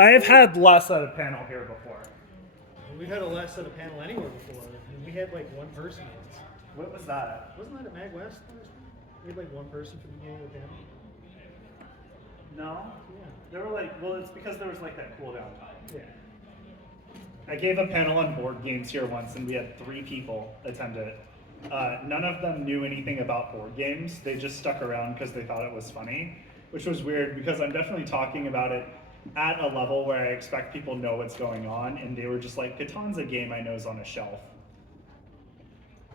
I have had less at a panel here before. We've had a less at a panel anywhere before. We had like one person once. What was that? Wasn't that at Mag West? We had like one person for the beginning of the panel. No. Yeah. There were like, well, it's because there was like that cool down time. Yeah. I gave a panel on board games here once, and we had 3 people attend it. None of them knew anything about board games. They just stuck around because they thought it was funny, which was weird because I'm definitely talking about it at a level where I expect people know what's going on, and they were just like, Catan's a game I know is on a shelf.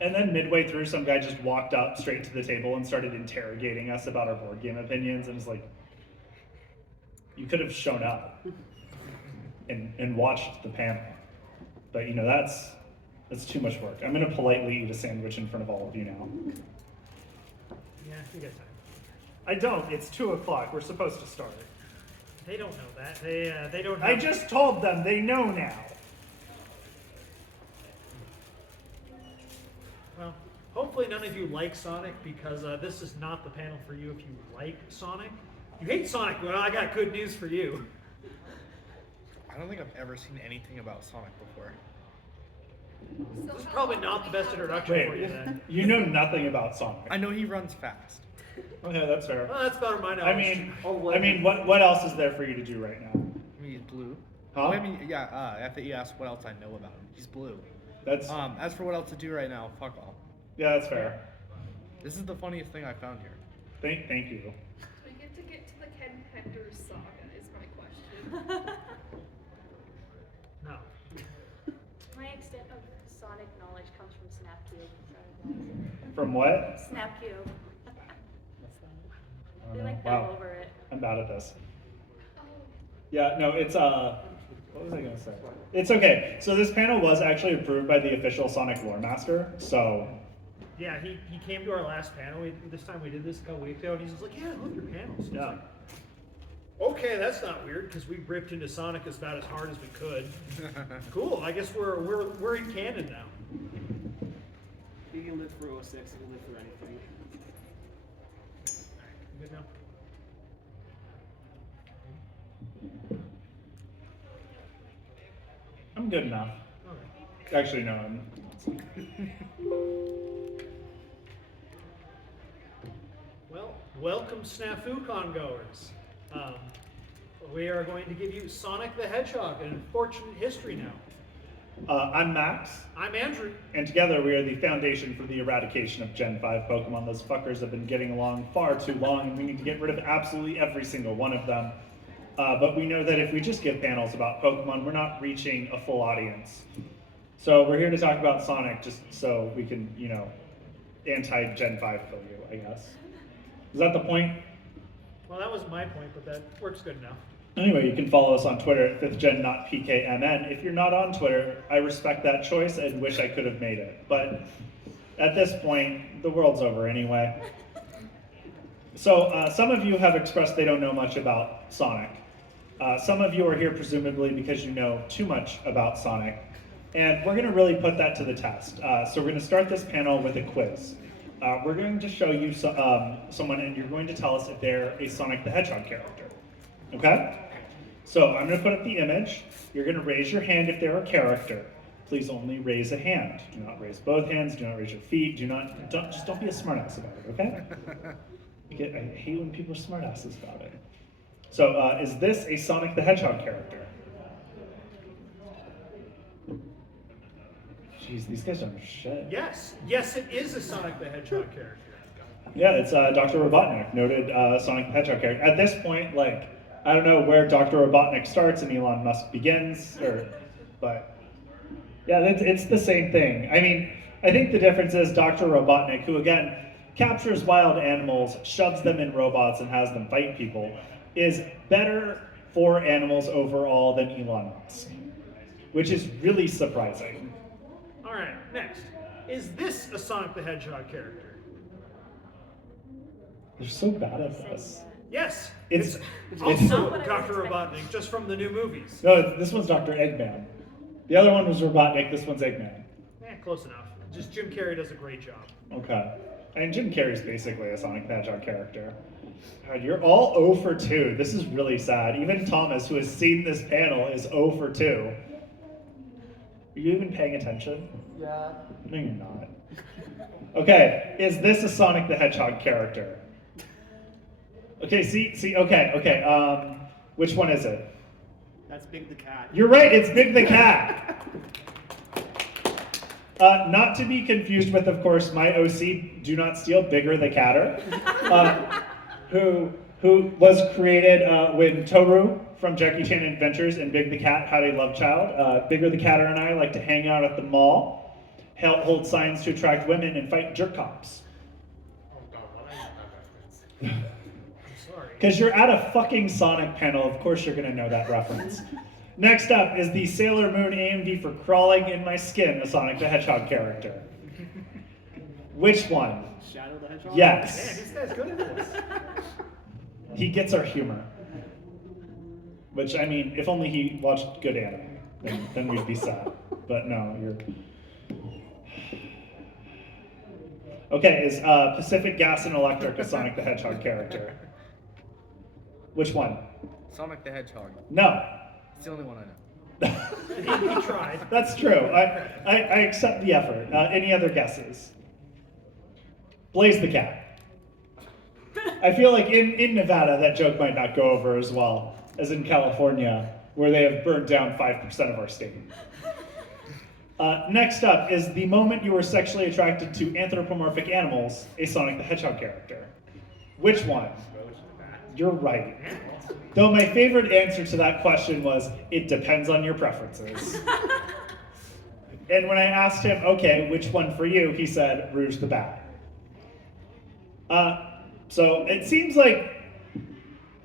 And then midway through, some guy just walked up straight to the table and started interrogating us about our board game opinions, and was like, you could have shown up and watched the panel. But you know, that's too much work. I'm gonna politely eat a sandwich in front of all of you now. Yeah, you got time. I don't, it's 2 o'clock, we're supposed to start. They don't know that. They don't know. I just told them, they know now. Well, hopefully none of you like Sonic, because this is not the panel for you if you like Sonic. You hate Sonic, well, I got good news for you. I don't think I've ever seen anything about Sonic before. This is probably not the best introduction for you then. You know nothing about Sonic. I know he runs fast. Okay, that's fair. Well, that's about my knowledge. I mean, what else is there for you to do right now? I mean, he's blue. Huh? Oh, I mean, yeah, I thought you asked what else I know about him. He's blue. That's As for what else to do right now, fuck all. yeah, that's fair. This is the funniest thing I found here. Thank you. So we get to the Ken Penders saga is my question. No. My extent of Sonic knowledge comes from SNAFUCon. From what? SNAFUCon. I They don't know. like fell Wow, over it. I'm bad at this. Oh, Yeah, no, it's what was I gonna say? It's okay. So this panel was actually approved by the official Sonic lore master. So Yeah, he came to our last panel. This time we did this a couple weeks ago, and he's just like, "Yeah, I love your panels." yeah. Like, okay, that's not weird because we ripped into Sonic about as hard as we could. Cool. I guess we're in canon now. He can live through 06, he can live through anything. Good now. I'm good enough. Okay. Actually, no. Well, welcome SNAFUCon goers. We are going to give you Sonic the Hedgehog, an unfortunate history now. I'm Max, I'm Andrew. and together we are the foundation for the eradication of Gen 5 Pokemon. Those fuckers have been getting along far too long, and we need to get rid of absolutely every single one of them. But we know that if we just give panels about Pokemon, we're not reaching a full audience. So we're here to talk about Sonic just so we can, you know, anti-Gen 5 kill you, I guess. Is that the point? Well, that was my point, but that works good enough. Anyway, you can follow us on Twitter at 5thGen, not PKMN. If you're not on Twitter, I respect that choice and wish I could have made it. But at this point, the world's over anyway. So some of you have expressed they don't know much about Sonic. Some of you are here presumably because you know too much about Sonic. And we're gonna really put that to the test. So we're gonna start this panel with a quiz. We're going to show you someone and you're going to tell us if they're a Sonic the Hedgehog character. Okay? So I'm gonna put up the image. You're gonna raise your hand if they're a character. Please only raise a hand. Do not raise both hands, do not raise your feet, just don't be a smartass about it, okay? I hate when people are smartasses about it. So is this a Sonic the Hedgehog character? Jeez, these guys don't know shit. Yes, it is a Sonic the Hedgehog character. Yeah, it's Dr. Robotnik, noted Sonic the Hedgehog character. At this point, like, I don't know where Dr. Robotnik starts and Elon Musk begins, but yeah, it's the same thing. I mean, I think the difference is Dr. Robotnik, who again captures wild animals, shoves them in robots, and has them fight people, is better for animals overall than Elon Musk, which is really surprising. All right, next. Is this a Sonic the Hedgehog character? They're so bad at this. Yes. It's Also not what I Dr. was expecting. Robotnik, just from the new movies. no, this one's Dr. Eggman. The other one was Robotnik, this one's Eggman. Close enough. Just Jim Carrey does a great job. Okay. And Jim Carrey's basically a Sonic the Hedgehog character. God, you're all 0 for 2. This is really sad. Even Thomas, who has seen this panel, is 0 for 2. Are you even paying attention? Yeah. No, you're not. Okay, is this a Sonic the Hedgehog character? Okay, okay. Which one is it? That's Big the Cat. You're right, it's Big the Cat. Not to be confused with, of course, my OC, Do Not Steal, Bigger the Catter, who was created when Toru from Jackie Chan Adventures and Big the Cat had a love child. Bigger the Catter and I like to hang out at the mall, hold signs to attract women, and fight jerk cops. Oh god, why did I use that reference? I'm sorry. Because you're at a fucking Sonic panel, of course you're gonna know that reference. Next up is the Sailor Moon AMV for Crawling in My Skin, a Sonic the Hedgehog character. Which one? Shadow the Hedgehog? Man, Yes. this guy's good at this. He gets our humor. Which, I mean, if only he watched good anime, then we'd be sad. But no, you're... Okay, is Pacific Gas and Electric a Sonic the Hedgehog character? Which one? Sonic the Hedgehog. No. It's the only one I know. He tried. That's true. I accept the effort. Any other guesses? Blaze the Cat. I feel like in Nevada that joke might not go over as well as in California, where they have burned down 5% of our state. Next up is the moment you were sexually attracted to anthropomorphic animals, a Sonic the Hedgehog character. Which one? You're right. Though my favorite answer to that question was, it depends on your preferences. And when I asked him, okay, which one for you, he said, Rouge the Bat. So it seems like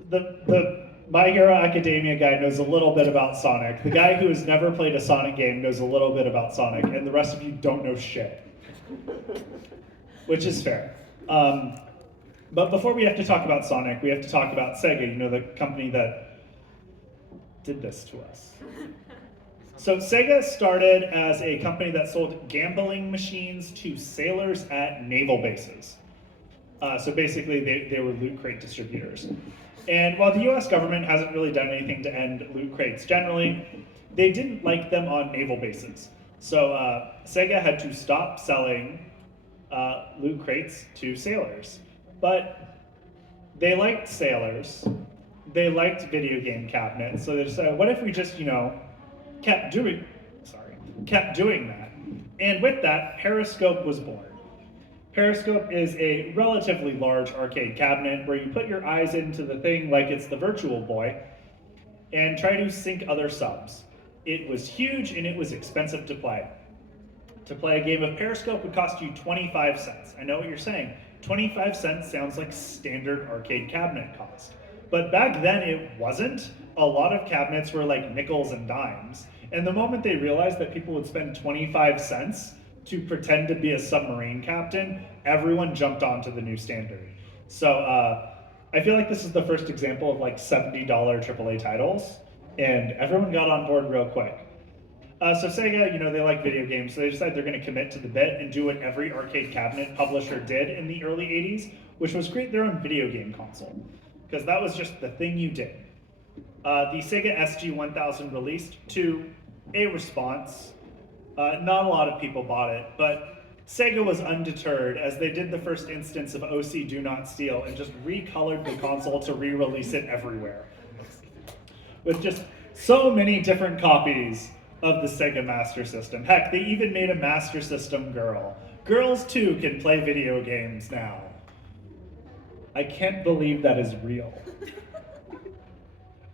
the My Hero Academia guy knows a little bit about Sonic. The guy who has never played a Sonic game knows a little bit about Sonic, and the rest of you don't know shit. Which is fair. But before we have to talk about Sonic, we have to talk about Sega, you know, the company that did this to us. So Sega started as a company that sold gambling machines to sailors at naval bases. So basically, they were loot crate distributors. And while the US government hasn't really done anything to end loot crates generally, they didn't like them on naval bases. So Sega had to stop selling loot crates to sailors. But they liked sailors, they liked video game cabinets, so they decided, what if we just, kept doing that? And with that, Periscope was born. Periscope is a relatively large arcade cabinet where you put your eyes into the thing like it's the Virtual Boy and try to sync other subs. It was huge and it was expensive to play. To play a game of Periscope would cost you 25 cents. I know what you're saying. 25 cents sounds like standard arcade cabinet cost. But back then it wasn't. A lot of cabinets were like nickels and dimes. And the moment they realized that people would spend 25 cents to pretend to be a submarine captain, everyone jumped onto the new standard. So I feel like this is the first example of like $70 AAA titles, and everyone got on board real quick. So Sega, they like video games, so they decided they're going to commit to the bit and do what every arcade cabinet publisher did in the early 80s, which was create their own video game console, because that was just the thing you did. The Sega SG-1000 released to a response. Not a lot of people bought it, but Sega was undeterred as they did the first instance of OC Do Not Steal and just recolored the console to re-release it everywhere. With just so many different copies of the Sega Master System. Heck, they even made a Master System girl. Girls too can play video games now. I can't believe that is real.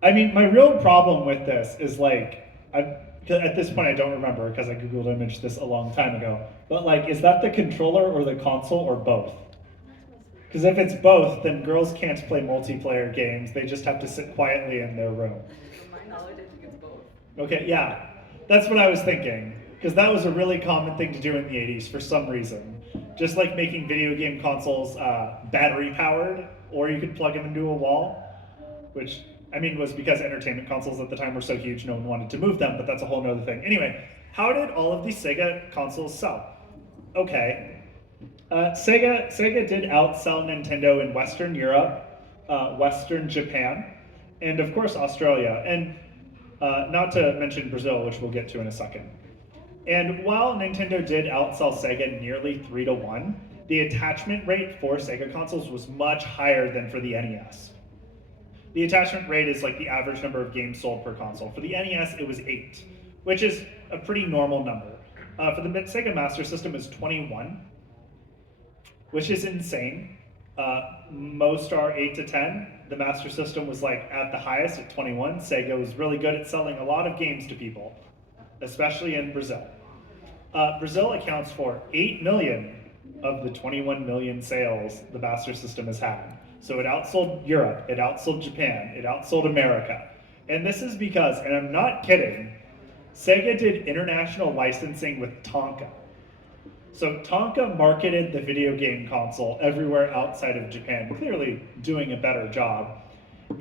I mean, my real problem with this is like, at this point I don't remember because I Googled image this a long time ago, but like, is that the controller or the console or both? Because if it's both, then girls can't play multiplayer games, they just have to sit quietly in their room. To my knowledge, I think it's both. Okay, yeah, that's what I was thinking, because that was a really common thing to do in the 80s for some reason. Just like making video game consoles battery powered, or you could plug them into a wall, which was because entertainment consoles at the time were so huge no one wanted to move them, but that's a whole nother thing. Anyway, how did all of these Sega consoles sell? Okay, Sega did outsell Nintendo in Western Europe, Western Japan, and of course Australia, and not to mention Brazil, which we'll get to in a second. And while Nintendo did outsell Sega nearly 3-1, the attachment rate for Sega consoles was much higher than for the NES. The attachment rate is like the average number of games sold per console. For the NES, it was 8, which is a pretty normal number. For the Sega Master System, it's 21, which is insane. Most are 8 to 10. The Master System was like at the highest at 21. Sega was really good at selling a lot of games to people, especially in Brazil. Brazil accounts for 8 million of the 21 million sales the Master System has had. So it outsold Europe, it outsold Japan, it outsold America. And this is because, and I'm not kidding, Sega did international licensing with Tonka. So Tonka marketed the video game console everywhere outside of Japan, clearly doing a better job.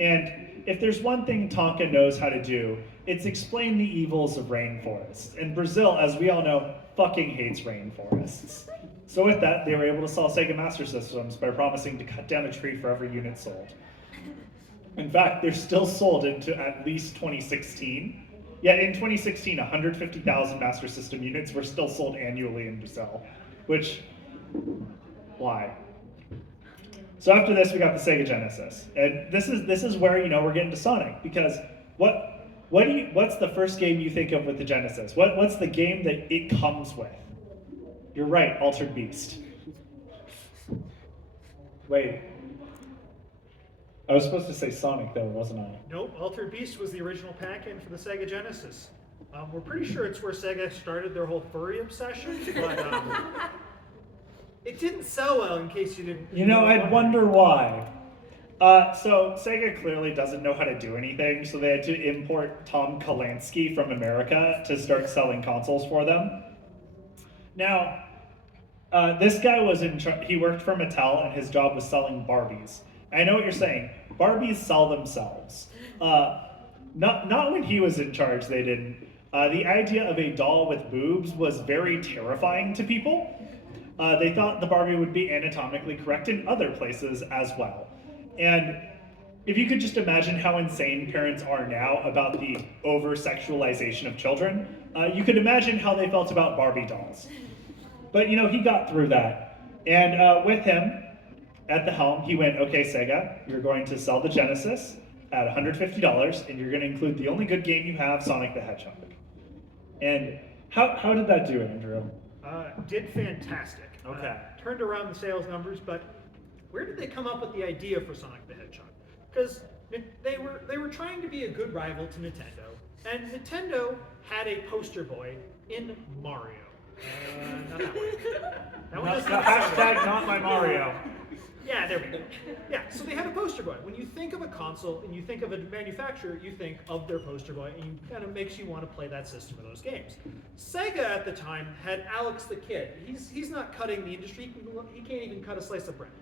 And if there's one thing Tonka knows how to do, it's explain the evils of rainforests. And Brazil, as we all know, fucking hates rainforests. So with that, they were able to sell Sega Master Systems by promising to cut down a tree for every unit sold. In fact, they're still sold into at least 2016. Yet in 2016, 150,000 Master System units were still sold annually in Brazil, which, why? So after this, we got the Sega Genesis, and this is where we're getting to Sonic, because what's the first game you think of with the Genesis? What's the game that it comes with? You're right, Altered Beast. Wait. I was supposed to say Sonic though, wasn't I? Nope, Altered Beast was the original pack-in for the Sega Genesis. We're pretty sure it's where Sega started their whole furry obsession, but it didn't sell well in case you didn't... I'd wonder why. So Sega clearly doesn't know how to do anything, so they had to import Tom Kalinske from America to start selling consoles for them. Now, this guy was he worked for Mattel, and his job was selling Barbies. I know what you're saying. Barbies sell themselves. Not when he was in charge, they didn't. The idea of a doll with boobs was very terrifying to people. They thought the Barbie would be anatomically correct in other places as well. And if you could just imagine how insane parents are now about the over-sexualization of children, you could imagine how they felt about Barbie dolls. But he got through that. And with him at the helm, he went, okay, Sega, you're going to sell the Genesis at $150, and you're going to include the only good game you have, Sonic the Hedgehog. And how did that do, Andrew? Did fantastic. Okay. Turned around the sales numbers, but where did they come up with the idea for Sonic the Hedgehog? Because they were trying to be a good rival to Nintendo, and Nintendo had a poster boy in Mario. Not that one. That one doesn't Hashtag not my Mario. Yeah, there we go. Yeah, so they had a poster boy. When you think of a console and you think of a manufacturer, you think of their poster boy, and it kind of makes you want to play that system or those games. Sega at the time had Alex the Kid. He's not cutting the industry. He can't even cut a slice of bread.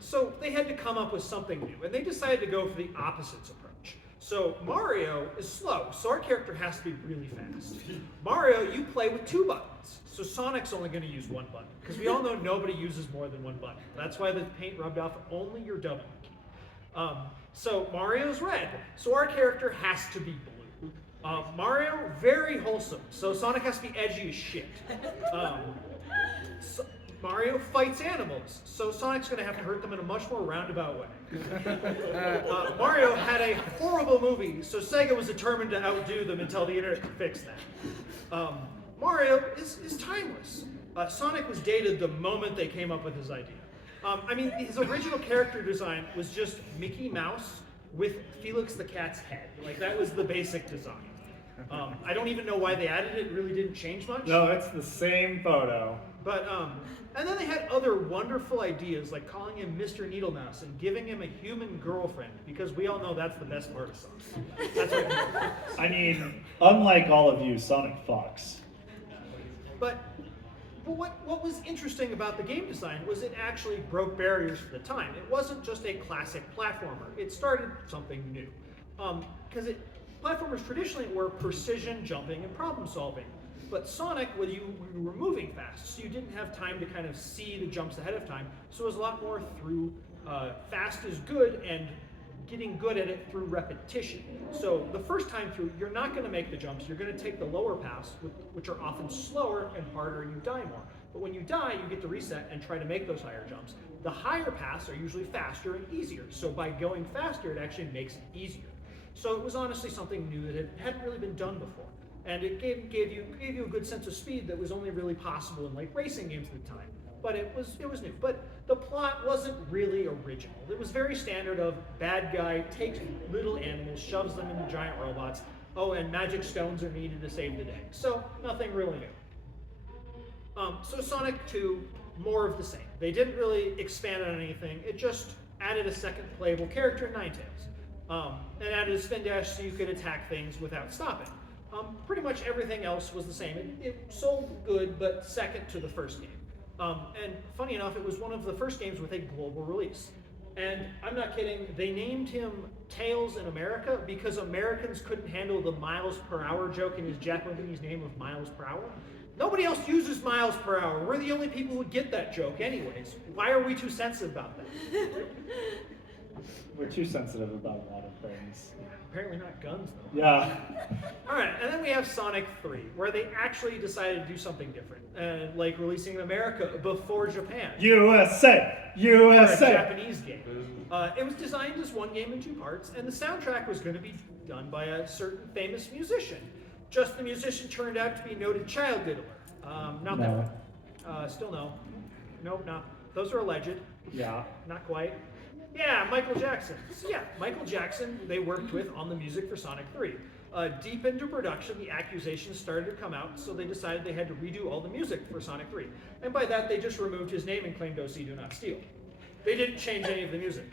So they had to come up with something new, and they decided to go for the opposites approach. So Mario is slow, so our character has to be really fast. Mario, you play with 2 buttons, so Sonic's only going to use 1 button, because we all know nobody uses more than 1 button. That's why the paint rubbed off only your W key. So Mario's red, so our character has to be blue. Mario, very wholesome, so Sonic has to be edgy as shit. Mario fights animals, so Sonic's going to have to hurt them in a much more roundabout way. Mario had a horrible movie, so Sega was determined to outdo them until the internet could fix that. Mario is timeless. Sonic was dated the moment they came up with his idea. His original character design was just Mickey Mouse with Felix the Cat's head. Like, that was the basic design. I don't even know why they added it. It really didn't change much. No, it's the same photo. But, and then they had other wonderful ideas, like calling him Mr. Needlemouse and giving him a human girlfriend, because we all know that's the best part of Sonic. That's what unlike all of you, Sonic fucks. But what was interesting about the game design was it actually broke barriers for the time. It wasn't just a classic platformer. It started something new. Because platformers traditionally were precision jumping and problem solving. But Sonic, you were moving fast, so you didn't have time to kind of see the jumps ahead of time. So it was a lot more through fast is good and getting good at it through repetition. So the first time through, you're not going to make the jumps. You're going to take the lower paths, which are often slower and harder, and you die more. But when you die, you get to reset and try to make those higher jumps. The higher paths are usually faster and easier. So by going faster, it actually makes it easier. So it was honestly something new that hadn't really been done before. And it gave you a good sense of speed that was only really possible in like racing games at the time. But it was new. But the plot wasn't really original. It was very standard of bad guy takes little animals, shoves them into giant robots. Oh, and magic stones are needed to save the day. So nothing really new. So Sonic 2, more of the same. They didn't really expand on anything. It just added a second playable character, Ninetales, and added a spin dash so you could attack things without stopping. Pretty much everything else was the same. It sold good, but second to the first game. And funny enough, it was one of the first games with a global release. And I'm not kidding, they named him Tails in America because Americans couldn't handle the miles per hour joke in his Japanese name of miles per hour. Nobody else uses miles per hour. We're the only people who get that joke anyways. Why are we too sensitive about that? We're too sensitive about a lot of things. Apparently not guns, though. Yeah. All right, and then we have Sonic 3, where they actually decided to do something different, like releasing in America before Japan. USA! For a USA! Japanese game. It was designed as one game in 2 parts, and the soundtrack was going to be done by a certain famous musician. Just the musician turned out to be a noted child diddler. Not No. that one. Still no. Nope, not. Those are alleged. Yeah. Not quite. Yeah, Michael Jackson. So yeah, Michael Jackson they worked with on the music for Sonic 3. Deep into production, the accusations started to come out, so they decided they had to redo all the music for Sonic 3. And by that, they just removed his name and claimed OC Do Not Steal. They didn't change any of the music.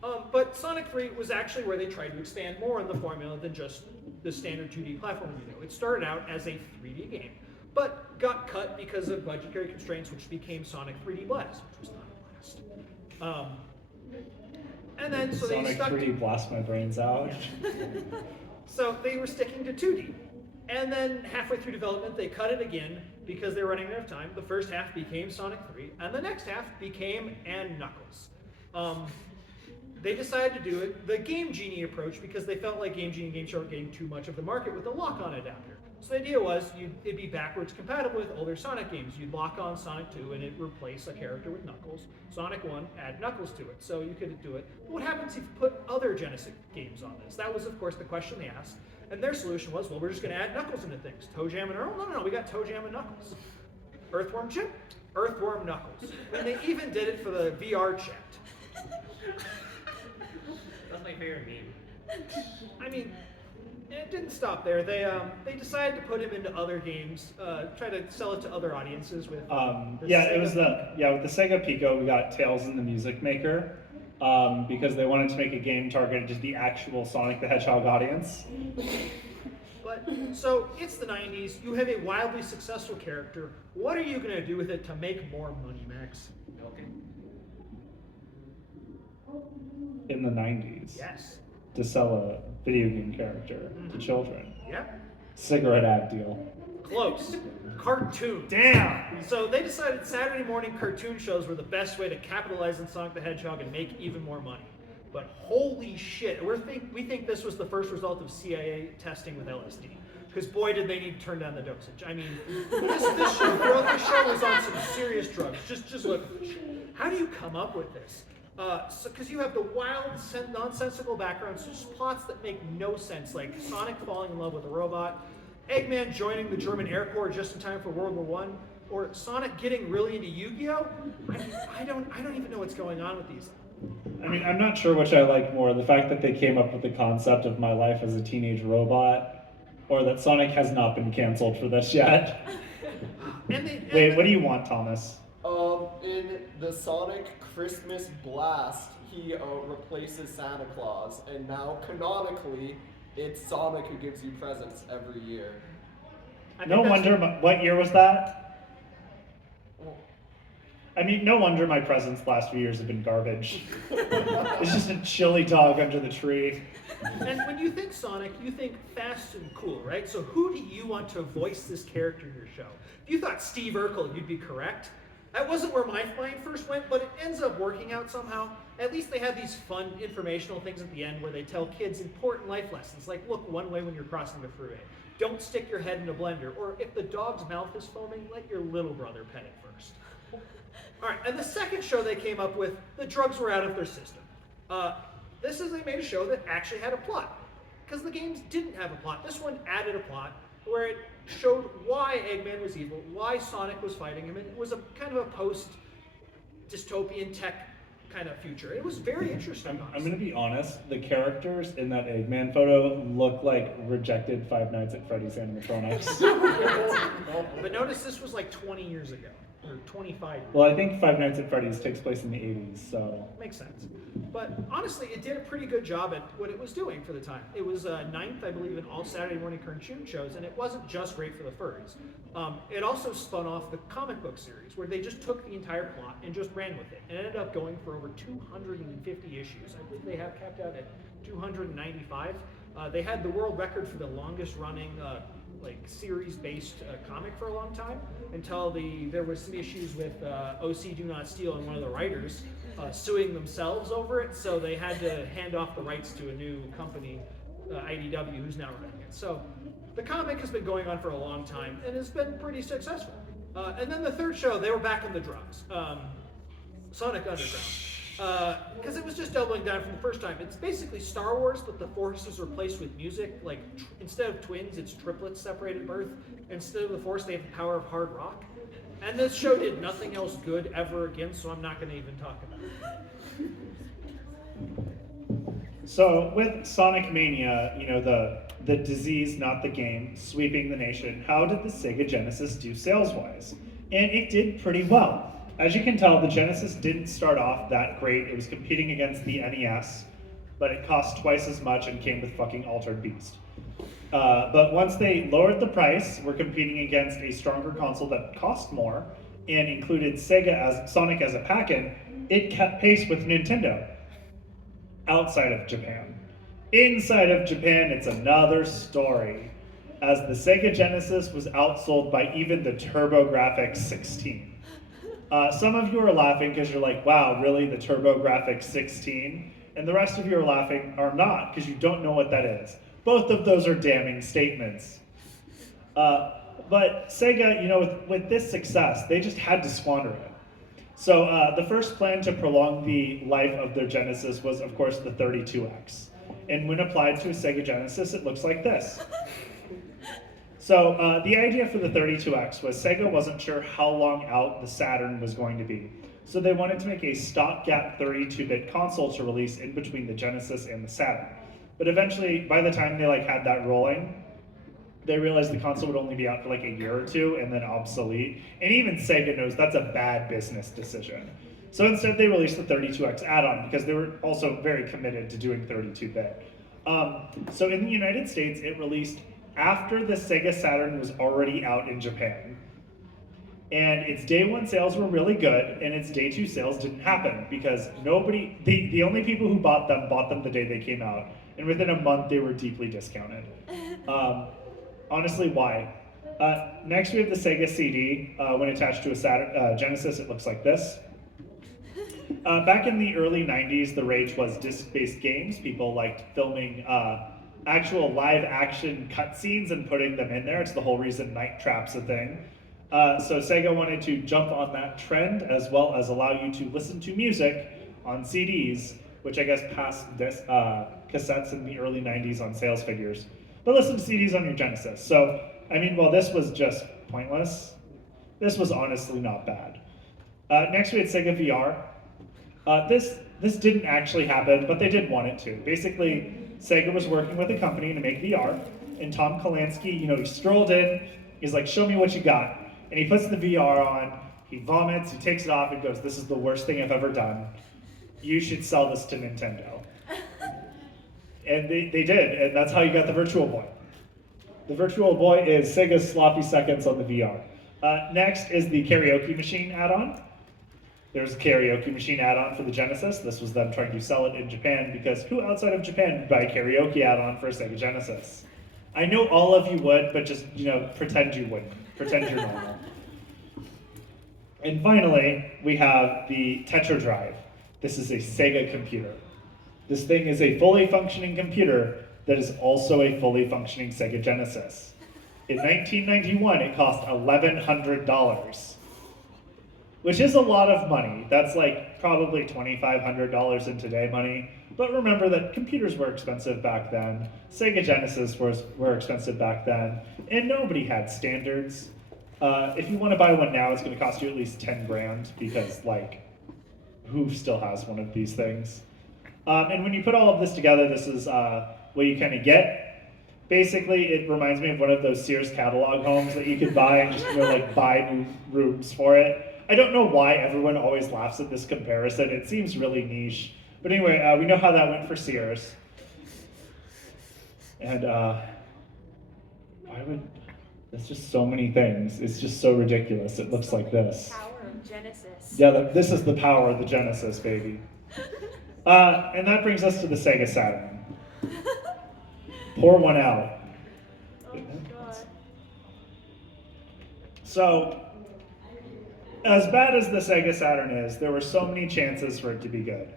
But Sonic 3 was actually where they tried to expand more on the formula than just the standard 2D platform you know. It started out as a 3D game, but got cut because of budgetary constraints, which became Sonic 3D Blast, which was not a blast. And then, so they Sonic stuck 3D blast my brains out. So they were sticking to 2D. And then halfway through development, they cut it again because they were running out of time. The first half became Sonic 3, and the next half became and Knuckles. They decided to do it the Game Genie approach because they felt like Game Genie and Game Show were getting too much of the market with the lock-on adapter. So the idea was it'd be backwards compatible with older Sonic games. You'd lock on Sonic 2 and it'd replace a character with Knuckles. Sonic 1, add Knuckles to it. So you could do it. But what happens if you put other Genesis games on this? That was, of course, the question they asked. And their solution was, well, we're just going to add Knuckles into things. Toe Jam and Earl? No, we got Toe Jam and Knuckles. Earthworm Chip? Earthworm Knuckles. And they even did it for the VR chat. That's my favorite meme. I mean, it didn't stop there. They decided to put him into other games, try to sell it to other audiences with. With the Sega Pico, we got Tales in the Music Maker, because they wanted to make a game targeted to the actual Sonic the Hedgehog audience. But so it's the 90s. You have a wildly successful character. What are you gonna do with it to make more money, Max? Okay. In the 90s. Yes. To sell a video game character to children. Yep. Cigarette ad deal. Close. Cartoon. Damn! So they decided Saturday morning cartoon shows were the best way to capitalize on Sonic the Hedgehog and make even more money. But holy shit, we think this was the first result of CIA testing with LSD. Because boy, did they need to turn down the dosage. I mean, this show was on some serious drugs. Just look. How do you come up with this? Because you have the wild, nonsensical backgrounds, just plots that make no sense, like Sonic falling in love with a robot, Eggman joining the German Air Corps just in time for World War I, or Sonic getting really into Yu-Gi-Oh! I don't even know what's going on with these. I mean, I'm not sure which I like more, the fact that they came up with the concept of my life as a teenage robot, or that Sonic has not been canceled for this yet. Wait, what do you want, Thomas? In the Sonic Christmas Blast, he replaces Santa Claus, and now canonically, it's Sonic who gives you presents every year. No wonder, what year was that? I mean, no wonder my presents the last few years have been garbage. It's just a chilly dog under the tree. And when you think Sonic, you think fast and cool, right? So who do you want to voice this character in your show? If you thought Steve Urkel, you'd be correct. That wasn't where my mind first went, but it ends up working out somehow. At least they have these fun informational things at the end where they tell kids important life lessons, like look one way when you're crossing the freeway. Don't stick your head in a blender, or if the dog's mouth is foaming, let your little brother pet it first. All right, and the second show they came up with, the drugs were out of their system. This is they made a show that actually had a plot, because the games didn't have a plot. This one added a plot where it showed why Eggman was evil, why Sonic was fighting him, and it was a kind of a post-dystopian tech kind of future. It was very interesting. I'm going to be honest, the characters in that Eggman photo look like rejected Five Nights at Freddy's animatronics. But notice this was like 20 years ago, or 25 years Well, I think Five Nights at Freddy's takes place in the 80s, so... Makes sense. But honestly, it did a pretty good job at what it was doing for the time. It was ninth, I believe, in all Saturday morning cartoon shows, and it wasn't just great for the furries. It also spun off the comic book series, where they just took the entire plot and just ran with it. And ended up going for over 250 issues. I believe they have capped out at 295. They had the world record for the longest running series-based comic for a long time, until there was some issues with OC Do Not Steal and one of the writers suing themselves over it, so they had to hand off the rights to a new company, IDW, who's now running it. So the comic has been going on for a long time and has been pretty successful. And then the third show, they were back on the drugs. Sonic Underground. Because it was just doubling down from the first time. It's basically Star Wars, but the Force is replaced with music. Like, instead of twins, it's triplets separated birth. Instead of the Force, they have the power of hard rock. And this show did nothing else good ever again, so I'm not going to even talk about it. So with Sonic Mania, the disease, not the game, sweeping the nation, how did the Sega Genesis do sales-wise? And it did pretty well. As you can tell, the Genesis didn't start off that great. It was competing against the NES, but it cost twice as much and came with fucking Altered Beast. But once they lowered the price, we're competing against a stronger console that cost more and included Sonic as a pack-in, it kept pace with Nintendo outside of Japan. Inside of Japan, it's another story, as the Sega Genesis was outsold by even the TurboGrafx 16. Some of you are laughing because you're like, wow, really, the TurboGrafx 16? And the rest of you are not, because you don't know what that is. Both of those are damning statements. But Sega, with this success, they just had to squander it. So the first plan to prolong the life of their Genesis was, of course, the 32X. And when applied to a Sega Genesis, it looks like this. So the idea for the 32X was Sega wasn't sure how long out the Saturn was going to be. So they wanted to make a stopgap 32-bit console to release in between the Genesis and the Saturn. But eventually, by the time they had that rolling, they realized the console would only be out for a year or two and then obsolete. And even Sega knows that's a bad business decision. So instead they released the 32X add-on because they were also very committed to doing 32-bit. So in the United States, it released after the Sega Saturn was already out in Japan. And its day one sales were really good, and its day two sales didn't happen because the only people who bought them the day they came out. And within a month, they were deeply discounted. Honestly, why? Next, we have the Sega CD. When attached to a Genesis, it looks like this. Back in the early 90s, the rage was disc-based games. People liked filming actual live-action cutscenes and putting them in there. It's the whole reason Night Trap's a thing. So Sega wanted to jump on that trend as well as allow you to listen to music on CDs, which I guess passed this cassettes in the early 90s on sales figures. But listen to CDs on your Genesis. So, while this was just pointless, this was honestly not bad. Next we had Sega VR. This didn't actually happen, but they did want it to. Basically, Sega was working with a company to make VR, and Tom Kalinske, he strolled in, he's like, show me what you got. And he puts the VR on, he vomits, he takes it off and goes, this is the worst thing I've ever done. You should sell this to Nintendo. And they did, and that's how you got the Virtual Boy. The Virtual Boy is Sega's sloppy seconds on the VR. Next is the karaoke machine add-on. There's a karaoke machine add-on for the Genesis. This was them trying to sell it in Japan because who outside of Japan would buy a karaoke add-on for a Sega Genesis? I know all of you would, but just, pretend you wouldn't. Pretend you're normal. And finally, we have the Tetra Drive. This is a Sega computer. This thing is a fully functioning computer that is also a fully functioning Sega Genesis. In 1991, it cost $1,100, which is a lot of money. That's like probably $2,500 in today money. But remember that computers were expensive back then. Sega Genesis were expensive back then, and nobody had standards. If you want to buy one now, it's going to cost you at least 10 grand because, who still has one of these things? And when you put all of this together, this is what you kind of get. Basically, it reminds me of one of those Sears catalog homes that you could buy and just buy new rooms for it. I don't know why everyone always laughs at this comparison. It seems really niche. But anyway, we know how that went for Sears. And why would... There's just so many things. It's just so ridiculous. It looks like this. Power of Genesis. Yeah, this is the power of the Genesis, baby. And that brings us to the Sega Saturn. Pour one out. Oh my god. So, as bad as the Sega Saturn is, there were so many chances for it to be good.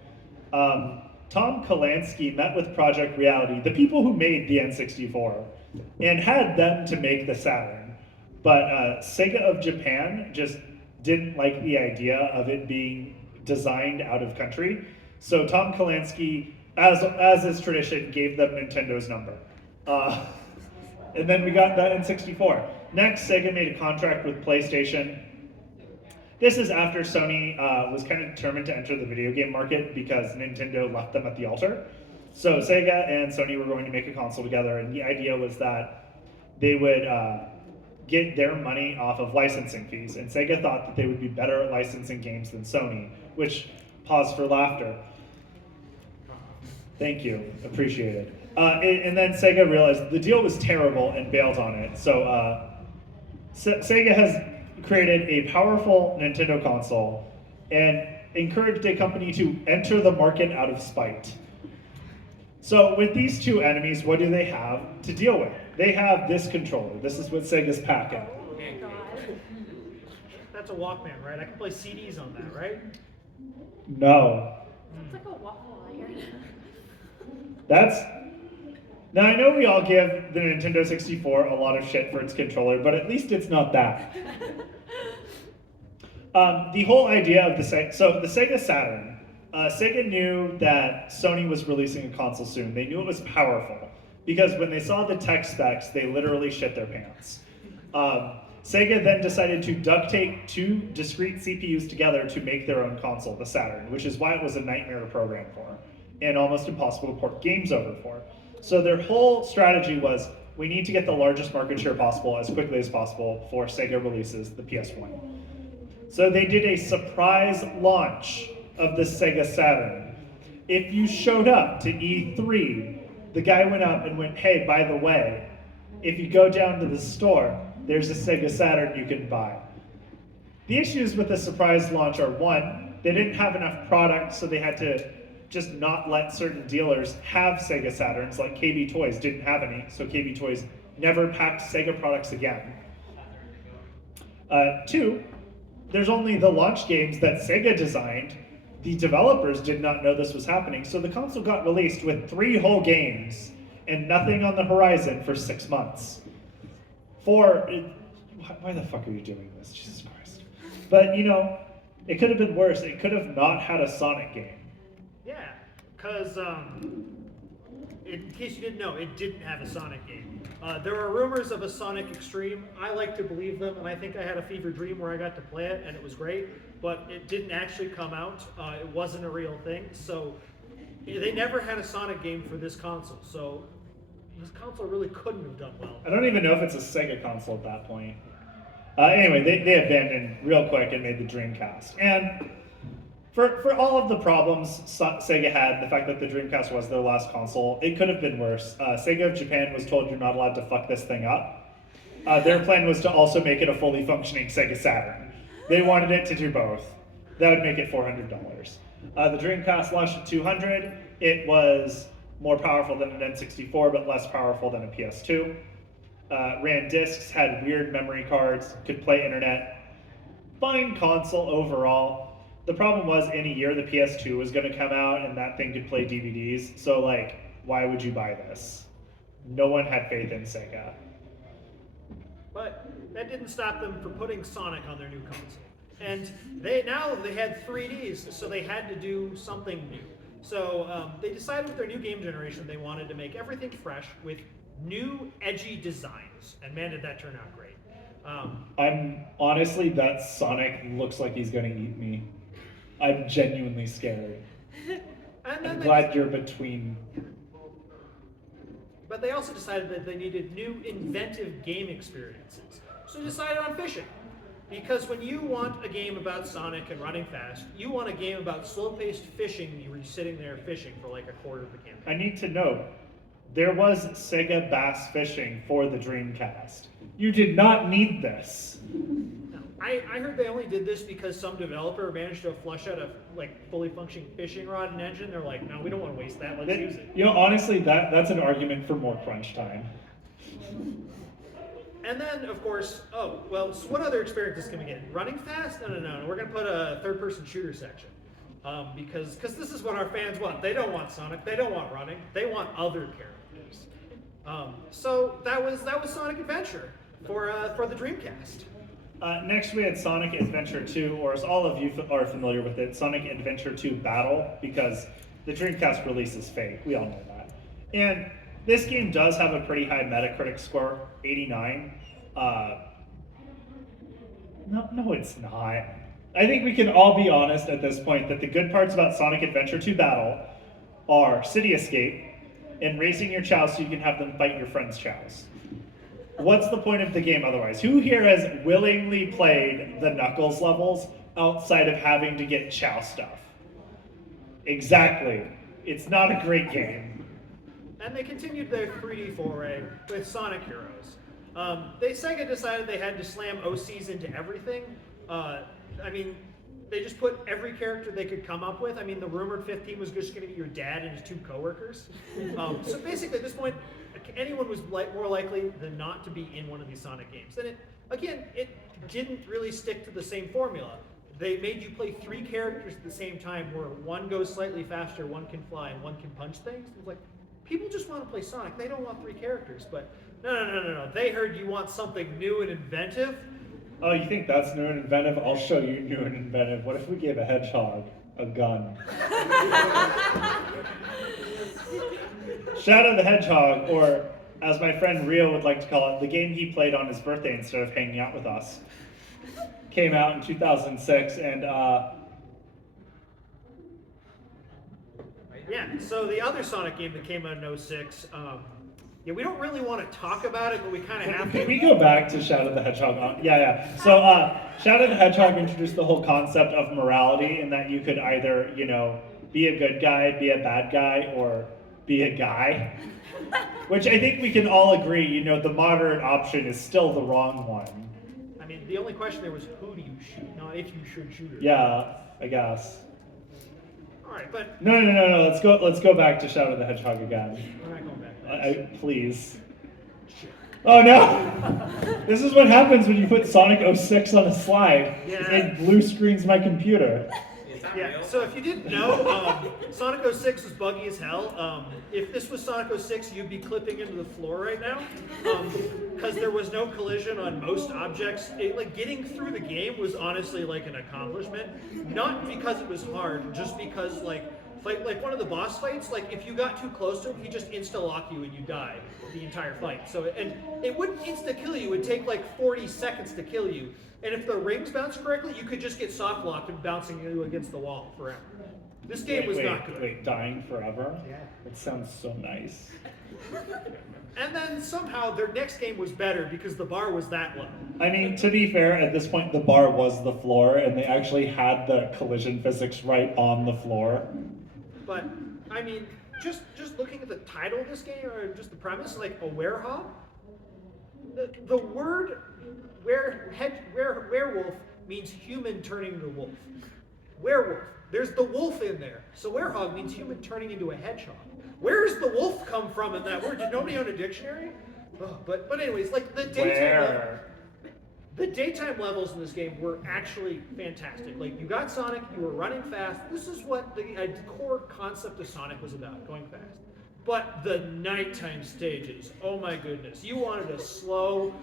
Tom Kalinske met with Project Reality, the people who made the N64, and had them to make the Saturn. But Sega of Japan just didn't like the idea of it being designed out of country. So Tom Kalinske, as is tradition, gave them Nintendo's number. And then we got that N64. Next, Sega made a contract with PlayStation. This is after Sony was kind of determined to enter the video game market because Nintendo left them at the altar. So Sega and Sony were going to make a console together, and the idea was that they would get their money off of licensing fees. And Sega thought that they would be better at licensing games than Sony, which, pause for laughter. Thank you, appreciated. And then Sega realized the deal was terrible and bailed on it. So Sega has created a powerful Nintendo console and encouraged a company to enter the market out of spite. So with these two enemies, what do they have to deal with? They have this controller. This is what Sega's packing. Oh my god. That's a Walkman, right? I can play CDs on that, right? No. It's like a waffle iron. Now I know we all give the Nintendo 64 a lot of shit for its controller, but at least it's not that. The whole idea of the Sega Saturn, Sega knew that Sony was releasing a console soon. They knew it was powerful because when they saw the tech specs, they literally shit their pants. Sega then decided to duct tape two discrete CPUs together to make their own console, the Saturn, which is why it was a nightmare to program for and almost impossible to port games over for. So their whole strategy was, we need to get the largest market share possible as quickly as possible before Sega releases the PS1. So they did a surprise launch of the Sega Saturn. If you showed up to E3, the guy went up and went, hey, by the way, if you go down to the store, there's a Sega Saturn you can buy. The issues with the surprise launch are, one, they didn't have enough product, so they had to just not let certain dealers have Sega Saturns, like KB Toys didn't have any, so KB Toys never packed Sega products again. Two, there's only the launch games that Sega designed. The developers did not know this was happening, so the console got released with 3 whole games and nothing on the horizon for 6 months. Why the fuck are you doing this? Jesus Christ. But, it could have been worse. It could have not had a Sonic game. Yeah, because in case you didn't know, it didn't have a Sonic game. There were rumors of a Sonic Extreme. I like to believe them, and I think I had a fever dream where I got to play it, and it was great, but it didn't actually come out. It wasn't a real thing, so they never had a Sonic game for this console, so this console really couldn't have done well. I don't even know if it's a Sega console at that point. Anyway, they abandoned real quick and made the Dreamcast. And for all of the problems Sega had, the fact that the Dreamcast was their last console, it could have been worse. Sega of Japan was told you're not allowed to fuck this thing up. Their plan was to also make it a fully functioning Sega Saturn. They wanted it to do both. That would make it $400. The Dreamcast launched at $200. It was more powerful than an N64, but less powerful than a PS2. Ran discs, had weird memory cards, could play internet. Fine console overall. The problem was, in a year, the PS2 was going to come out, and that thing could play DVDs. So, like, why would you buy this? No one had faith in Sega. But that didn't stop them from putting Sonic on their new console. And they had 3Ds, so they had to do something new. So they decided with their new game generation they wanted to make everything fresh with new edgy designs. And man, did that turn out great. I'm honestly, that Sonic looks like he's going to eat me. I'm genuinely scared. And then I'm glad you're between. But they also decided that they needed new inventive game experiences. So they decided on fishing. Because when you want a game about Sonic and running fast, you want a game about slow-paced fishing where you're sitting there fishing for like a quarter of the campaign. I need to note, there was Sega Bass Fishing for the Dreamcast. You did not need this. No, I heard they only did this because some developer managed to flush out a like fully functioning fishing rod and engine. They're like, no, we don't want to waste that. Let's use it. You know, honestly, that's an argument for more crunch time. And then, of course, so what other experiences can we get? Running fast? No. We're going to put a third-person shooter section. Because this is what our fans want. They don't want Sonic. They don't want running. They want other characters. So that was Sonic Adventure for the Dreamcast. Next, we had Sonic Adventure 2, or as all of you are familiar with it, Sonic Adventure 2 Battle, because the Dreamcast release is fake. We all know that. And this game does have a pretty high Metacritic score, 89. No, it's not. I think we can all be honest at this point that the good parts about Sonic Adventure 2 Battle are City Escape and raising your chows so you can have them fight your friends' chows. What's the point of the game otherwise? Who here has willingly played the Knuckles levels outside of having to get chow stuff? Exactly. It's not a great game. And they continued their 3D foray with Sonic Heroes. Sega decided they had to slam OCs into everything. They just put every character they could come up with. The rumored 15 was just going to be your dad and his 2 coworkers. So basically, at this point, anyone was more likely than not to be in one of these Sonic games. And it didn't really stick to the same formula. They made you play 3 characters at the same time, where one goes slightly faster, one can fly, and one can punch things. It was like, people just want to play Sonic. They don't want 3 characters. But no. They heard you want something new and inventive. Oh, you think that's new and inventive? I'll show you new and inventive. What if we gave a hedgehog a gun? Shadow the Hedgehog, or as my friend Rio would like to call it, the game he played on his birthday instead of hanging out with us, came out in 2006, and so the other Sonic game that came out in 06, we don't really want to talk about it, but we kind of have to. Can we go back to Shadow the Hedgehog? Yeah. So Shadow the Hedgehog introduced the whole concept of morality, in that you could either, be a good guy, be a bad guy, or be a guy. Which I think we can all agree, the moderate option is still the wrong one. The only question there was, who do you shoot, not if you should shoot her. Yeah, I guess. All right, but No. Let's go back to Shadow the Hedgehog again. we're not going back. Please. Oh no! This is what happens when you put Sonic 06 on a slide. Yeah. It blue screens my computer. Yeah, so if you didn't know, Sonic 06 was buggy as hell. If this was Sonic 06, you'd be clipping into the floor right now, because there was no collision on most objects. Getting through the game was honestly like an accomplishment, not because it was hard, just because like one of the boss fights, if you got too close to him, he'd just insta-lock you and you die the entire fight. And it wouldn't insta-kill you, it would take like 40 seconds to kill you. And if the rings bounce correctly, you could just get soft locked and bouncing you against the wall forever. This game was not good. Wait, dying forever? Yeah. It sounds so nice. And then somehow their next game was better because the bar was that low. To be fair, at this point the bar was the floor, and they actually had the collision physics right on the floor. But just looking at the title of this game, or just the premise, like a werehog, the word werewolf means human turning to wolf. werewolf. There's the wolf in there. So werehog means human turning into a hedgehog. Where's the wolf come from in that word? Did nobody own a dictionary? Oh, but anyways, like the daytime levels in this game were actually fantastic. Like, you got Sonic, you were running fast. This is what the core concept of Sonic was about, going fast. But the nighttime stages, oh my goodness. You wanted a slow,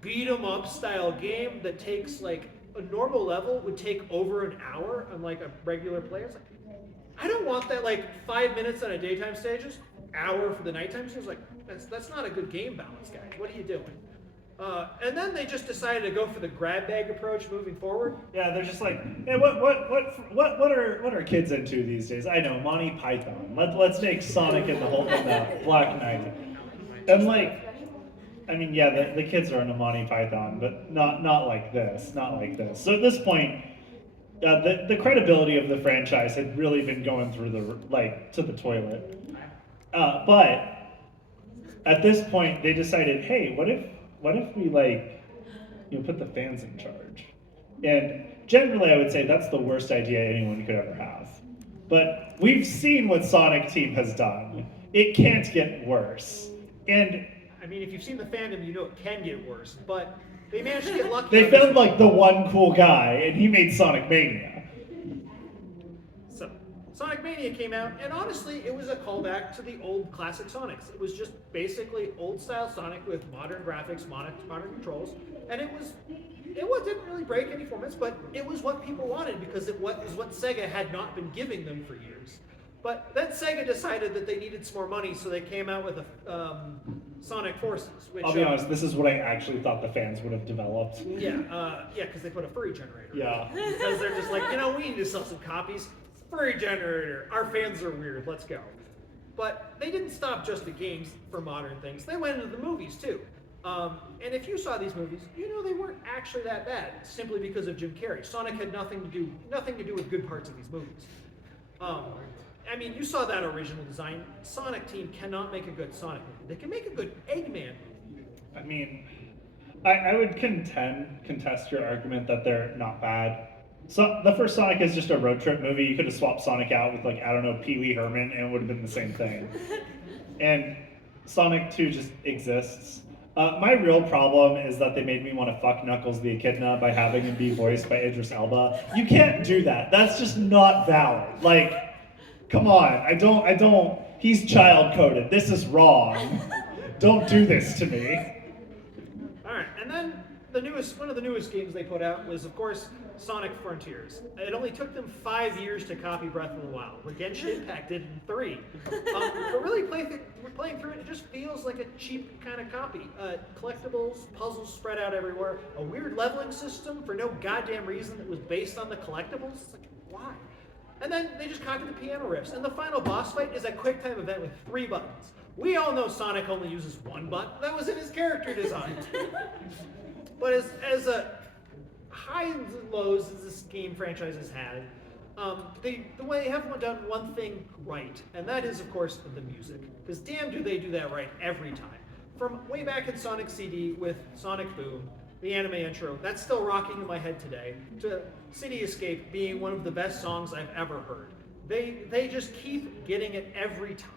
beat 'em up style game that takes, like, a normal level would take over an hour on, like, a regular player. It's like, I don't want that, like, 5 minutes on a daytime stages, hour for the nighttime stages. Like, that's not a good game balance, guys. What are you doing? And then they just decided to go for the grab bag approach moving forward. Yeah, they're just like, hey, what are kids into these days? I know, Monty Python. Let's make Sonic and the Black Knight. And like, I mean, yeah, the kids are into Monty Python, but not like this, not like this. So at this point, the credibility of the franchise had really been going through to the toilet. But at this point, they decided, hey, what if we put the fans in charge? And generally, I would say that's the worst idea anyone could ever have. But we've seen what Sonic Team has done. It can't get worse. And I mean, if you've seen the fandom, you know it can get worse. But they managed to get lucky. they found like the one cool guy, and he made Sonic Mania. So, Sonic Mania came out, and honestly, it was a callback to the old classic Sonics. It was just basically old-style Sonic with modern graphics, modern controls, and it didn't really break any formats, but it was what people wanted because it was what Sega had not been giving them for years. But then Sega decided that they needed some more money, so they came out with Sonic Forces. Which, I'll be honest, this is what I actually thought the fans would have developed. Yeah, because they put a furry generator. Yeah. Because they're just like, we need to sell some copies. Furry generator. Our fans are weird. Let's go. But they didn't stop just at games for modern things. They went into the movies too. And if you saw these movies, they weren't actually that bad simply because of Jim Carrey. Sonic had nothing to do with good parts of these movies. I mean, you saw that original design. Sonic Team cannot make a good Sonic movie. They can make a good Eggman movie. I mean, I would contest your argument that they're not bad. So the first Sonic is just a road trip movie. You could have swapped Sonic out with Pee Wee Herman, and it would have been the same thing. And Sonic 2 just exists. My real problem is that they made me want to fuck Knuckles the Echidna by having him be voiced by Idris Elba. You can't do that. That's just not valid. Like, come on. I don't. He's child coded. This is wrong. Don't do this to me. All right, and then one of the newest games they put out was, of course, Sonic Frontiers. It only took them 5 years to copy Breath of the Wild. Genshin Impact did it in 3. But really, playing through it, it just feels like a cheap kind of copy. Collectibles, puzzles spread out everywhere, a weird leveling system for no goddamn reason that was based on the collectibles. It's like, why? And then they just copied the piano riffs. And the final boss fight is a QuickTime event with 3 buttons. We all know Sonic only uses 1 button. That was in his character design. But as highs and lows as this game franchise has had, the way they haven't done one thing right, and that is, of course, the music. Because damn do they do that right every time. From way back in Sonic CD with Sonic Boom, the anime intro, that's still rocking in my head today, to City Escape being one of the best songs I've ever heard. They just keep getting it every time.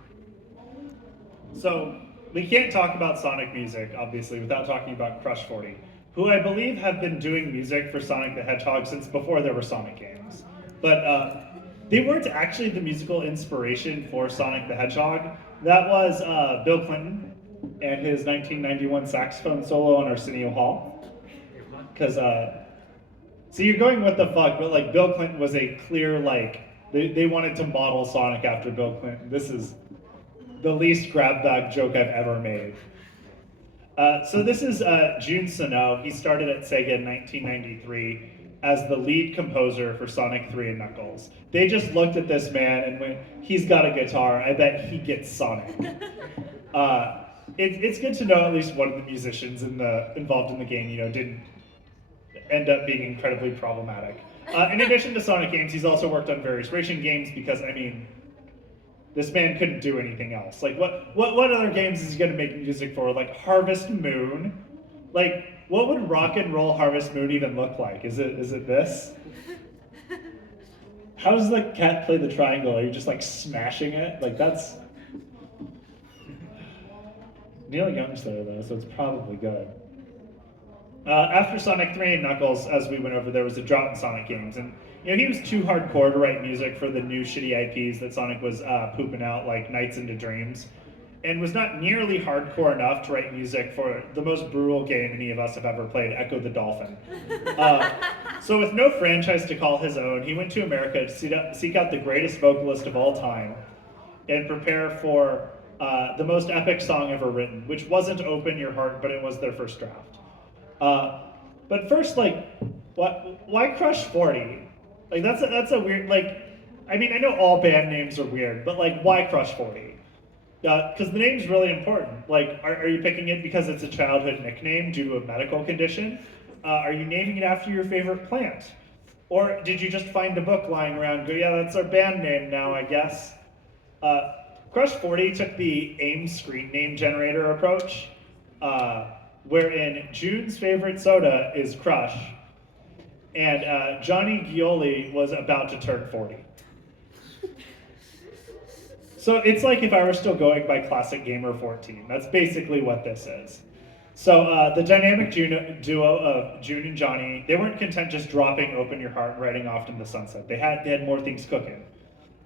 So, we can't talk about Sonic music, obviously, without talking about Crush 40, who I believe have been doing music for Sonic the Hedgehog since before there were Sonic games. But they weren't actually the musical inspiration for Sonic the Hedgehog. That was Bill Clinton and his 1991 saxophone solo on Arsenio Hall. Because, so you're going what the fuck, but Bill Clinton was a clear, they wanted to model Sonic after Bill Clinton. This is the least grab bag joke I've ever made. So this is Jun Sano. He started at Sega in 1993 as the lead composer for Sonic 3 and Knuckles. They just looked at this man and went, he's got a guitar, I bet he gets Sonic. It's good to know at least one of the musicians involved in the game, didn't end up being incredibly problematic. In addition to Sonic games, he's also worked on various racing games because, this man couldn't do anything else. What other games is he going to make music for? Harvest Moon? What would Rock and Roll Harvest Moon even look like? Is it this? How does the cat play the triangle? Are you just like smashing it? Like that's. Neil Young's there though, so it's probably good. After Sonic 3 and Knuckles, as we went over, there was a drought in Sonic games, and he was too hardcore to write music for the new shitty IPs that Sonic was pooping out, like Nights into Dreams, and was not nearly hardcore enough to write music for the most brutal game any of us have ever played, Echo the Dolphin. So with no franchise to call his own, he went to America to seek out the greatest vocalist of all time and prepare for the most epic song ever written, which wasn't Open Your Heart, but it was their first draft. But first, like, why Crush 40? Like, that's a weird, like, I mean, I know all band names are weird, but like, why Crush 40? Because the name's really important. Like, are you picking it because it's a childhood nickname due to a medical condition? Are you naming it after your favorite plant? Or did you just find a book lying around and go, yeah, that's our band name now, I guess? Crush 40 took the AIM screen name generator approach, wherein June's favorite soda is Crush, and Johnny Gioli was about to turn 40. So it's like if I were still going by Classic Gamer 14. That's basically what this is. So the dynamic duo of June and Johnny, they weren't content just dropping Open Your Heart and riding off into the sunset. They had more things cooking.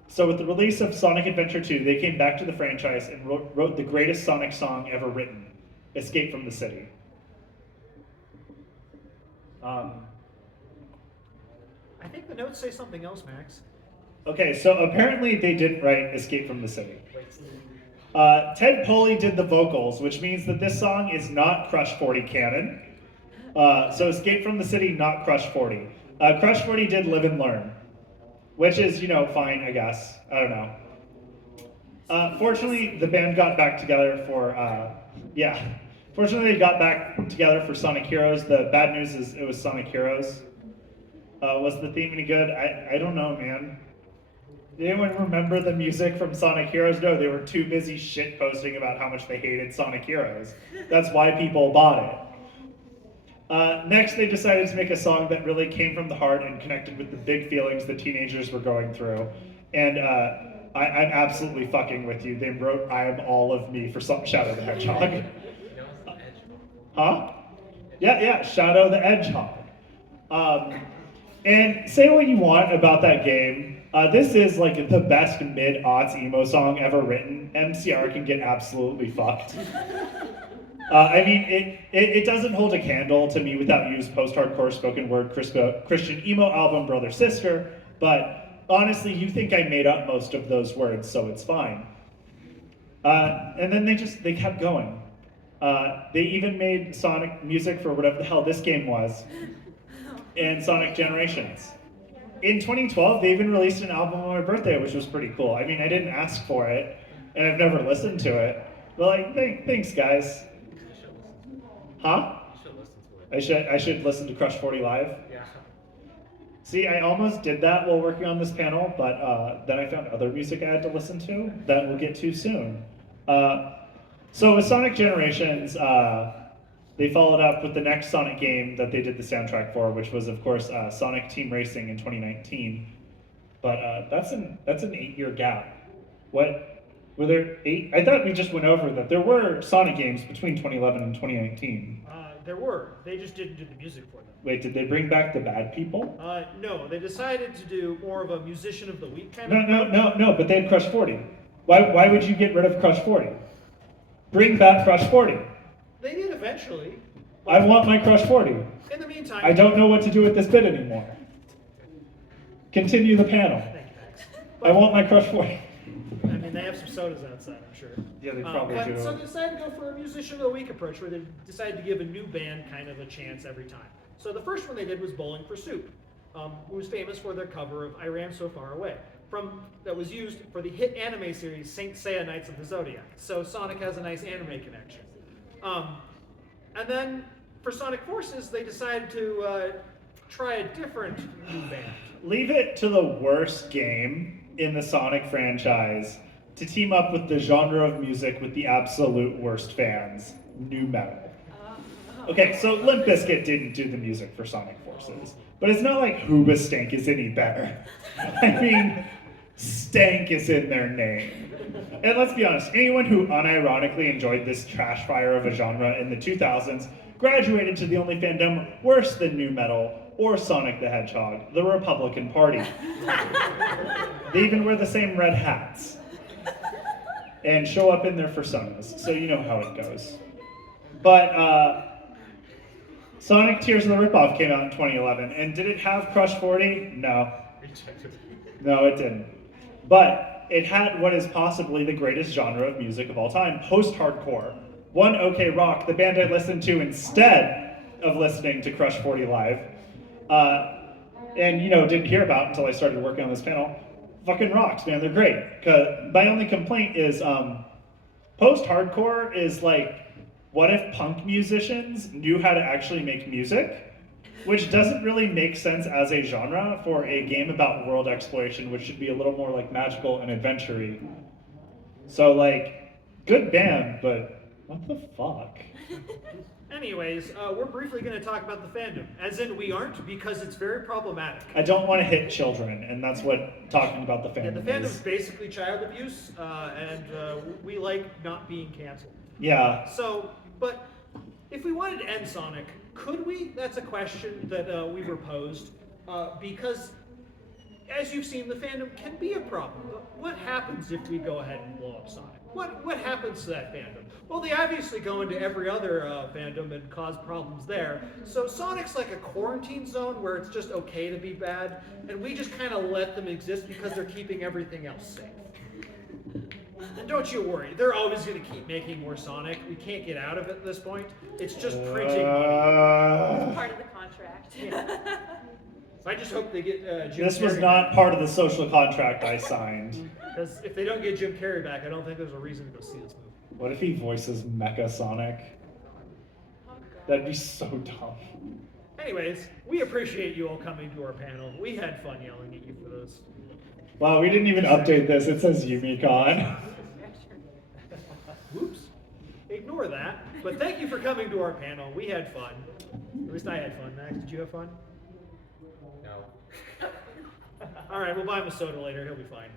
So with the release of Sonic Adventure 2, they came back to the franchise and wrote the greatest Sonic song ever written, Escape from the City. I think the notes say something else, Max. Okay, so apparently they didn't write Escape from the City. Ted Poley did the vocals, which means that this song is not Crush 40 canon. So Escape from the City, not Crush 40. Crush 40 did Live and Learn, which is, fine, I guess. I don't know. Fortunately, the band got back together for, Fortunately, they got back together for Sonic Heroes. The bad news is it was Sonic Heroes. Was the theme any good? I don't know, man. Did anyone remember the music from Sonic Heroes? No, they were too busy shit posting about how much they hated Sonic Heroes. That's why people bought it. Next, they decided to make a song that really came from the heart and connected with the big feelings that teenagers were going through. And I'm absolutely fucking with you. They wrote I Am All of Me for Shadow the Hedgehog. Huh? Yeah, Shadow the Hedgehog. And say what you want about that game. This is like the best mid-aughts emo song ever written. MCR can get absolutely fucked. I mean, it doesn't hold a candle to Me Without You's post-hardcore spoken word Christian emo album Brother Sister, but honestly, you think I made up most of those words, so it's fine. And then they kept going. They even made Sonic music for whatever the hell this game was, and Sonic Generations. In 2012, they even released an album on my birthday, which was pretty cool. I mean, I didn't ask for it, and I've never listened to it. But like, thanks, guys. Huh? I should listen to Crush 40 live. Yeah. See, I almost did that while working on this panel, but then I found other music I had to listen to that we'll get to soon. So with Sonic Generations, they followed up with the next Sonic game that they did the soundtrack for, which was, of course, Sonic Team Racing in 2019. But that's an 8-year gap. What, were there 8? I thought we just went over that there were Sonic games between 2011 and 2019. There were. They just didn't do the music for them. Wait, did they bring back the bad people? No, they decided to do more of a musician of the week kind No, of. no, but they had Crush 40. Why would you get rid of Crush 40? Bring back Crush 40. They did eventually. I want my Crush 40. In the meantime, I don't know what to do with this bit anymore. Continue the panel. Thank you, Max. I want my Crush 40. I mean, they have some sodas outside, I'm sure. Yeah, they probably do. So they decided to go for a musician of the week approach, where they decided to give a new band kind of a chance every time. So the first one they did was Bowling for Soup, who was famous for their cover of "I Ran So Far Away," that was used for the hit anime series Saint Seiya Knights of the Zodiac. So Sonic has a nice anime connection. And then for Sonic Forces, they decided to try a different new band. Leave it to the worst game in the Sonic franchise to team up with the genre of music with the absolute worst fans, nu metal. Okay, so Limp Bizkit didn't do the music for Sonic Forces, but it's not like Hoobastank is any better. I mean, stank is in their name. And let's be honest, anyone who unironically enjoyed this trash fire of a genre in the 2000s graduated to the only fandom worse than nu metal or Sonic the Hedgehog, the Republican Party. They even wear the same red hats and show up in their personas, so you know how it goes. But Sonic Tears of the Ripoff came out in 2011, and did it have Crush 40? No. No, it didn't. But it had what is possibly the greatest genre of music of all time, post-hardcore. One OK Rock, the band I listened to instead of listening to Crush 40 live, and didn't hear about until I started working on this panel. Fucking rocks, man, they're great. 'Cause my only complaint is post-hardcore is like, what if punk musicians knew how to actually make music? Which doesn't really make sense as a genre for a game about world exploration, which should be a little more like magical and adventure-y. So like, good band, but what the fuck? Anyways, we're briefly going to talk about the fandom. As in, we aren't, because it's very problematic. I don't want to hit children, and that's what talking about the fandom Yeah, the fandom's is. basically child abuse, and we like not being canceled. Yeah. So, but if we wanted to end Sonic, could we? That's a question that we were posed, because as you've seen, the fandom can be a problem. But what happens if we go ahead and blow up Sonic? What happens to that fandom? Well, they obviously go into every other fandom and cause problems there. So Sonic's like a quarantine zone where it's just okay to be bad, and we just kind of let them exist because they're keeping everything else safe. And don't you worry, they're always going to keep making more Sonic. We can't get out of it at this point. It's just printing money. It's part of the contract. Yeah. I just hope they get Jim This was Carrey not back. part of the social contract I signed. Because if they don't get Jim Carrey back, I don't think there's a reason to go see this movie. What if he voices Mecha Sonic? That'd be so dumb. Anyways, we appreciate you all coming to our panel. We had fun yelling at you for this. Wow, we didn't even update this. It says YumiCon. Whoops. Ignore that. But thank you for coming to our panel. We had fun. At least I had fun. Max, did you have fun? No. All right, we'll buy him a soda later. He'll be fine.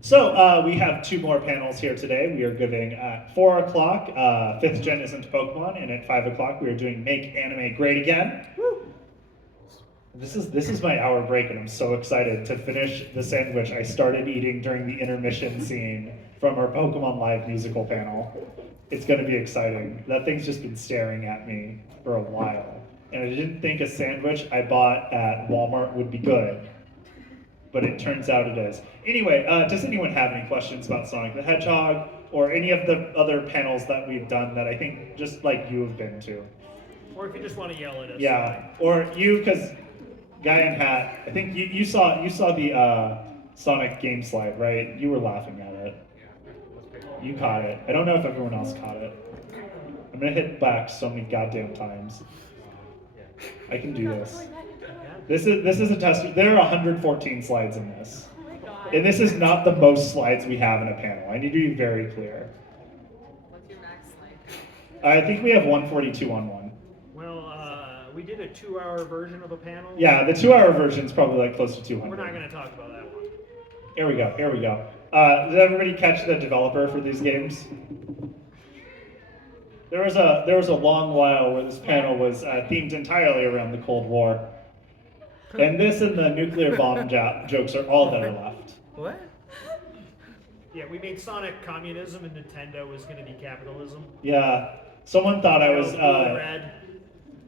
So we have two more panels here today. We are giving at 4 o'clock, 5th Gen Isn't Pokemon, and at 5 o'clock we are doing Make Anime Great Again. Woo! This is my hour break, and I'm so excited to finish the sandwich I started eating during the intermission scene from our Pokemon Live musical panel. It's going to be exciting. That thing's just been staring at me for a while, and I didn't think a sandwich I bought at Walmart would be good, but it turns out it is. Anyway, does anyone have any questions about Sonic the Hedgehog or any of the other panels that we've done that I think just like you have been to? Or if you just want to yell at us. Yeah, or you, because Guy in Hat, I think you saw the Sonic game slide, right? You were laughing at it. You caught it. I don't know if everyone else caught it. I'm gonna hit back so many goddamn times. I can do this. This is a test. There are 114 slides in this. Oh my god. And this is not the most slides we have in a panel. I need to be very clear. What's your max like? I think we have 142 on one. Well, we did a 2-hour version of a panel. Yeah, the 2-hour version is probably like close to 200. We're not going to talk about that one. Here we go. Did everybody catch the developer for these games? There was a long while where this panel was themed entirely around the Cold War. And this and the nuclear bomb jokes are all that are left. What? Yeah, we made Sonic communism and Nintendo was going to be capitalism. Yeah, someone thought I was. Blue, red.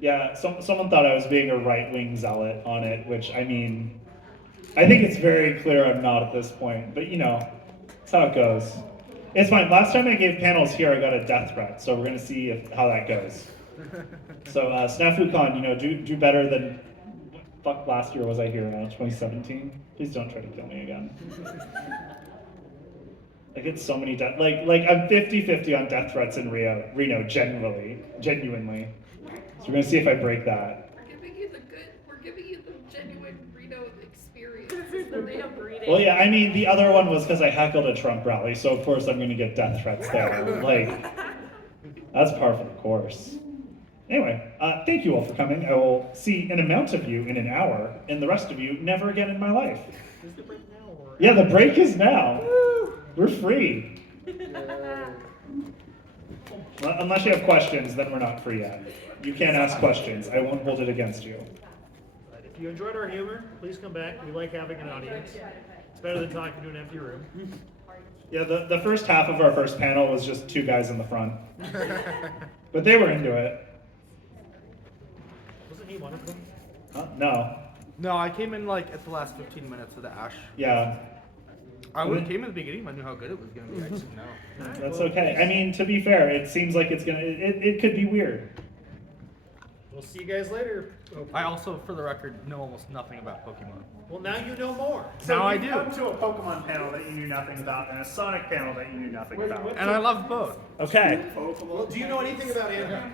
Yeah, someone thought I was being a right-wing zealot on it, which I mean, I think it's very clear I'm not at this point. But that's how it goes. It's fine. Last time I gave panels here, I got a death threat, so we're gonna see how that goes. So SNAFUCon, do better than. Fuck, last year was I here now? 2017? Please don't try to kill me again. I get so many death, like I'm 50-50 on death threats in Reno, genuinely. So we're gonna see if I break that. We're giving you the genuine Reno experience. This is the Reno breeding. Well, yeah, I mean, the other one was because I heckled a Trump rally, so of course I'm gonna get death threats there. Like, That's par for the course. Anyway, thank you all for coming. I will see an amount of you in an hour, and the rest of you never again in my life. Is the break now or? Yeah, the break is now. We're free. Well, unless you have questions, then we're not free yet. You can't ask questions. I won't hold it against you. But if you enjoyed our humor, please come back. We like having an audience. It's better than talking to an empty room. Yeah, the first half of our first panel was just two guys in the front. But they were into it. Wasn't he one of them? No. No, I came in like at the last 15 minutes of the Ash. Yeah. I would have came in the beginning. I knew how good it was gonna be. I just didn't know. Alright, That's well, okay. I mean, to be fair, it seems like it's gonna. It could be weird. We'll see you guys later. I also, for the record, know almost nothing about Pokemon. Well, now you know more. So Now I you do. come to a Pokemon panel that you knew nothing about, and a Sonic panel that you knew nothing about. And I love both. Okay. Well, do you know anything about anime?